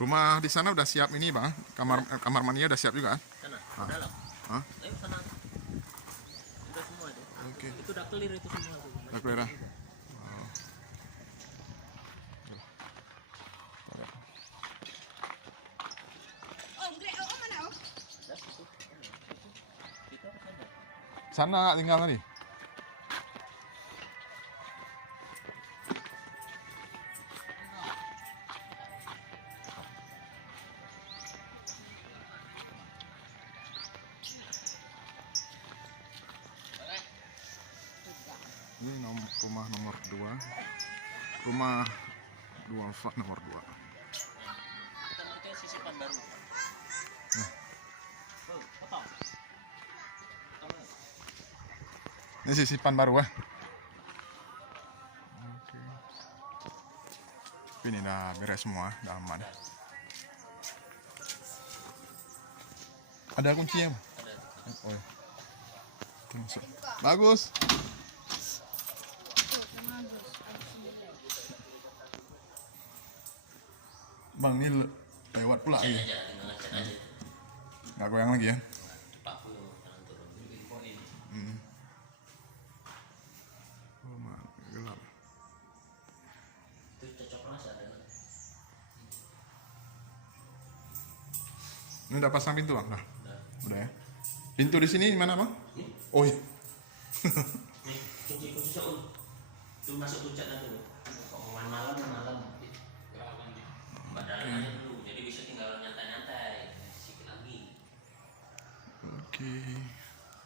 Rumah di sana udah siap ini bang, kamar mandinya udah siap juga? Sana, Ah. dalam. Hah? Ayo sana. Udah semua itu. Oke. Itu udah clear itu semua. Udah clear, ah? Sana nggak tinggal tadi? Ini rumah nomor 2. Rumah 24 nomor 2. Kita nanti sisipan baru. Nah. Potong. Ini sisipan baru ya. Oke. Ini udah beres semua, udah aman. Ada kuncinya? Ada. Oh, ya. Masuk. Bagus. Bang, ini lewat pula ya? Nggak goyang lagi ya? Oh, gelap. Ini udah pasang pintu bang? Udah ya? Pintu di sini mana bang? Oh iya. Kunci seun. Itu masuk puncak dulu. Malam. Badannya aja dulu, jadi bisa tinggal nyantai-nyantai. Sikit lagi. Oke.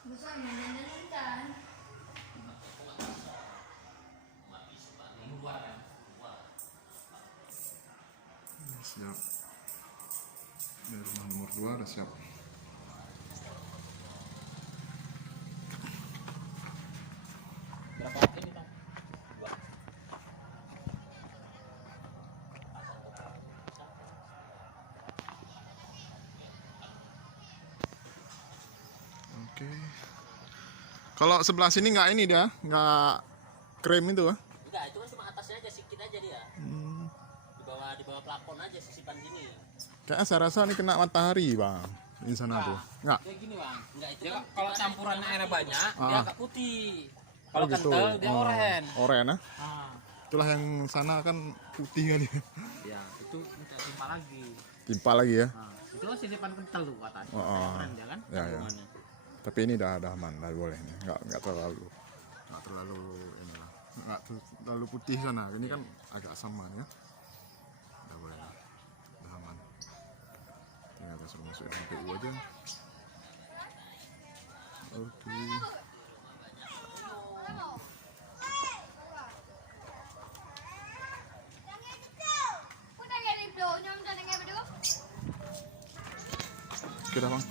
Bisa nyantai. Siap. Ini rumah nomor 2 udah siap. Berapa ini bang? 2. Oke. Kalau sebelah sini nggak ini dia, nggak krem itu ah? Enggak, itu kan cuma atasnya aja sedikit aja dia. Di bawah plafon aja sisipan sini. Kayaknya saya rasa ini kena matahari bang, di sana tuh. Nggak? Kayak gini bang. Enggak itu Dia kan kalau campuran airnya banyak, dia agak putih. Kalau gitu. kental dia oren. Oren ah? Ah, Itulah yang sana kan putih kali. ya itu minta timpa lagi. Timpa lagi ya. Nah, itu kan sisipan kental tuh atas. Oh. Oren dia kan? Ya, ya. Kandungannya. Tapi ini udah aman, udah boleh nih. Nggak terlalu ini lah. Nggak terlalu putih sana. Ini kan agak asaman ya. Udah boleh lah. Udah aman. Tinggal kita suruh masukin PU aja. Oke. Oke dah bang.